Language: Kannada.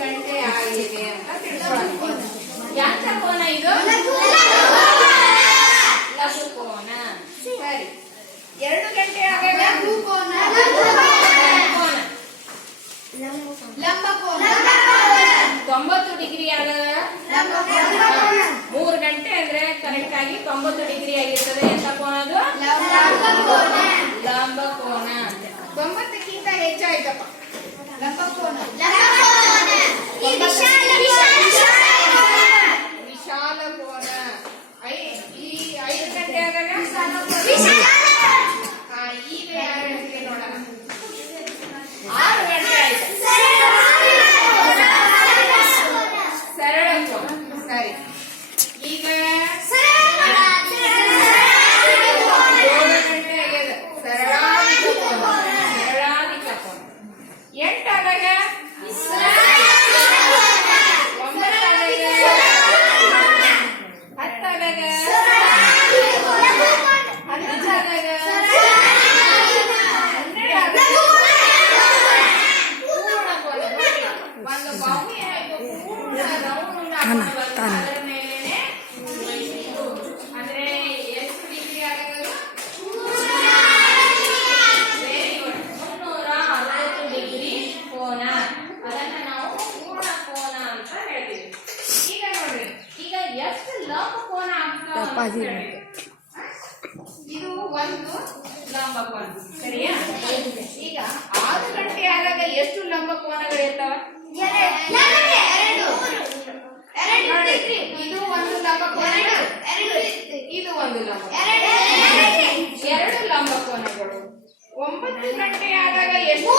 ಗಂಟೆ ಆಗಿದೆ ಅಂತ ತಿಳ್ಕೊಳ್ಳೋದು. ಎಂತ ಕೋನ ಇದು? ಲಘು ಕೋನ. ಸರಿ, 2 ಗಂಟೆ ಆದಾಗ ಕೋನ. ಲಂಬ ಕೋನ. 90 ಡಿಗ್ರಿ ಆದಾಗ 3 ಗಂಟೆ ಅಂದ್ರೆ ಕರೆಕ್ಟ್ ಆಗಿ 90 ಡಿಗ್ರಿ ಆಗಿರ್ತದೆ. ಎಂತ ಕೋನ ಅದು? ಲಂಬ ಕೋನ. 90ಕ್ಕಿಂತ ಹೆಚ್ಚಾಯ್ತಪ್ಪ ಲಂಬ ಕೋನ. ವಿಶಾಲ ಕೋನ. ಈ 5 ಗಂಟೆ ಆದಾಗ ಈಗ 2 ಗಂಟೆ ನೋಡೋಣ. 6 ಗಂಟೆ ಆಯ್ತು ಸರಳ ಕೋನ. ಸರಿ, ಈಗ 7 ಗಂಟೆ ಆಗ್ಯದ ಸರಳಾಧಿಕ ಕೋನ. ಸರಳಾಧಿಕ ಕೋನ. 8 ಆದಾಗ 9 ಆದಾಗ 10 ಆದಾಗ 11 ಆದಾಗ 12 ಆದಾಗ ಪೂರ್ಣ ಕೋನ. ಒಂದು ಬಾವಿ ಆಯ್ತು ಪೂರ್ಣ ರೌಂಡ್ ಅದರ ಮೇಲೆನೆ ಅಂದ್ರೆ ಎಷ್ಟು ಡಿಗ್ರಿ ಆಗದು? 360 ಡಿಗ್ರಿ ಕೋನ. ಅದನ್ನ ನಾವು ಪೂರ್ಣ ಕೋನ ಅಂತ ಹೇಳ್ತೀವಿ. ಈಗ ನೋಡ್ರಿ, ಈಗ ಎಷ್ಟು ಲಂಬ ಕೋನ ಆಗ್ತಾವ? ಇದು ಒಂದು ಲಂಬ ಕೋನ. ಸರಿಯಾ? ಈಗ 6 ಗಂಟೆ ಆದಾಗ ಎಷ್ಟು ಲಂಬ ಕೋನಗಳಿರ್ತಾವ? 2. ಇದು ಒಂದು ಲಂಬ ಕೋನ, ಇದು ಒಂದು ಲಂಬ. 2 ಲಂಬ ಕೋನಗಳು. 9 ಗಂಟೆ ಆದಾಗ ಎಷ್ಟು